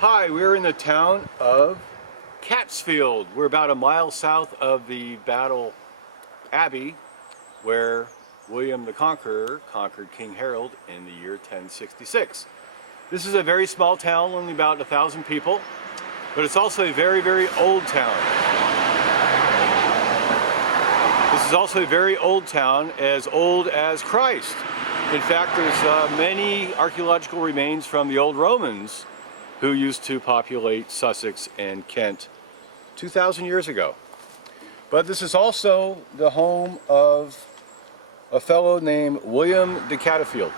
Hi, we're in the town of Catsfield. We're about a mile south of the Battle Abbey where William the Conqueror conquered King Harold in the year 1066. This is a very small town, only about 1,000 people, but it's also a very, very old town. This is also a very old town, as old as Christ. In fact, there's many archaeological remains from the old Romans who used to populate Sussex and Kent 2,000 years ago. But this is also the home of a fellow named William de Catsfield.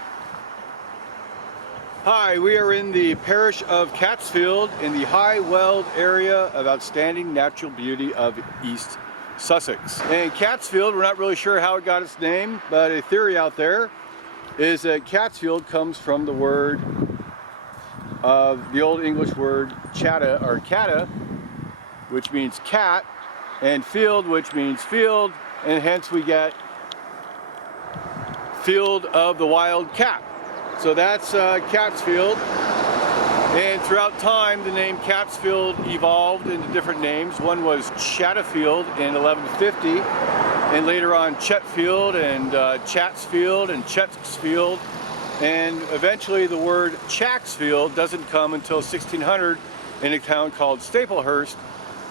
Hi, we are in the parish of Catsfield in the high-weld area of outstanding natural beauty of East Sussex. And Catsfield, we're not really sure how it got its name, but a theory out there is that Catsfield comes from the word of the Old English word chatta or cata, which means cat, and field, which means field, and hence we get field of the wild cat. So that's Catsfield. And throughout time, the name Catsfield evolved into different names. One was Chatfield in 1150, and later on Chetfield and Chatsfield and Chetsfield. And eventually the word Chatsfield doesn't come until 1600 in a town called Staplehurst,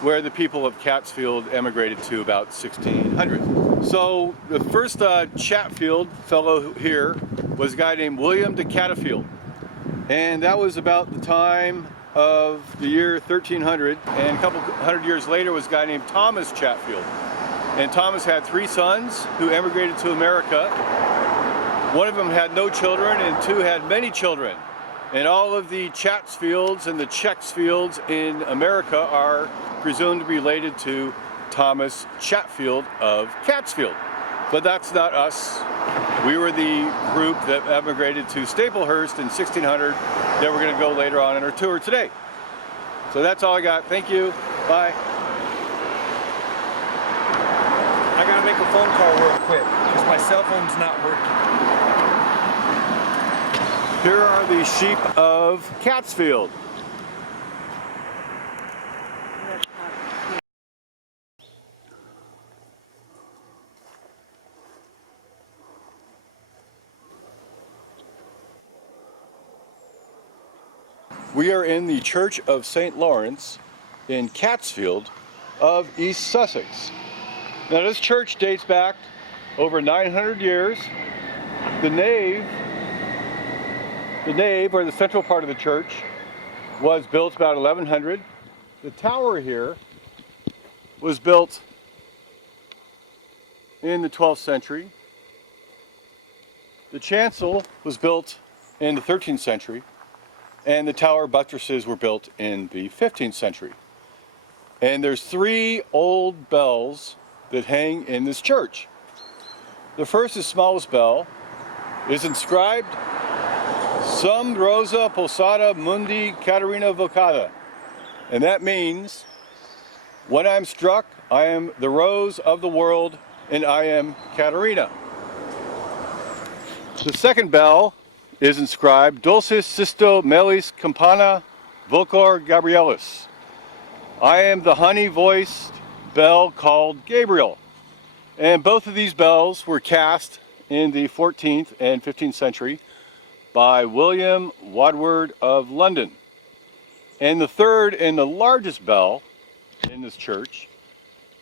where the people of Catsfield emigrated to about 1600. So the first Chatfield fellow here was a guy named William de Catsfield. And that was about the time of the year 1300. And a couple hundred years later was a guy named Thomas Chatfield. And Thomas had 3 sons who emigrated to America. One of them had no children and 2 had many children. And all of the Chatsfields and the Checksfields in America are presumed to be related to Thomas Chatfield of Catsfield. But that's not us. We were the group that emigrated to Staplehurst in 1600 that we're going to go later on in our tour today. So that's all I got. Thank you. Bye. I gotta make a phone call real quick because my cell phone's not working. Here are the sheep of Catsfield. We are in the Church of St. Laurence in Catsfield of East Sussex. Now this church dates back over 900 years. The nave, or the central part of the church, was built about 1100. The tower here was built in the 12th century. The chancel was built in the 13th century, and the tower buttresses were built in the 15th century. And there's 3 old bells that hang in this church. The first, the smallest bell, is inscribed Sum Rosa Pulsata Mundi Caterina Vocata. And that means, when I'm struck, I am the rose of the world, and I am Caterina. The second bell is inscribed Dulcis Sisto Melis Campana Vocor Gabrielis. I am the honey-voiced bell called Gabriel. And both of these bells were cast in the 14th and 15th century by William Wadward of London. And the third and the largest bell in this church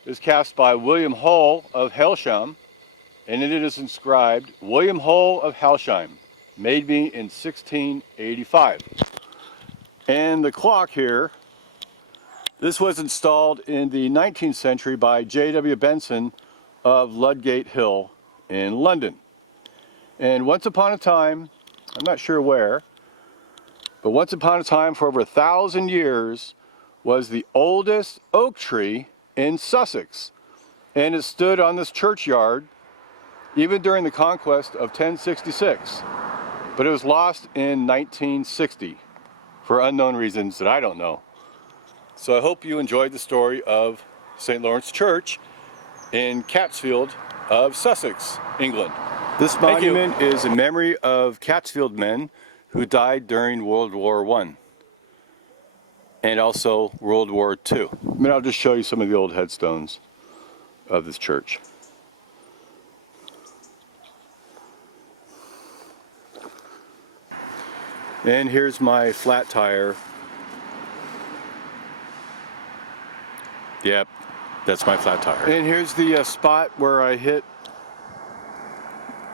is cast by William Hull of Hailsham, and it is inscribed William Hull of Hailsham, made me in 1685. And the clock here, this was installed in the 19th century by J.W. Benson of Ludgate Hill in London. And once upon a time, I'm not sure where, but once upon a time for over 1,000 years was the oldest oak tree in Sussex. And it stood on this churchyard even during the conquest of 1066. But it was lost in 1960 for unknown reasons that I don't know. So I hope you enjoyed the story of St. Laurence Church in Catsfield of Sussex, England. This monument is in memory of Catsfield men who died during World War I. and also World War II. I mean, I'll just show you some of the old headstones of this church. And here's my flat tire. Yep, that's my flat tire. And here's the spot where I hit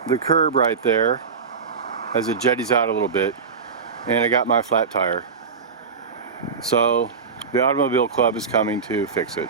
the curb right there as it jetties out a little bit, and I got my flat tire. So the automobile club is coming to fix it.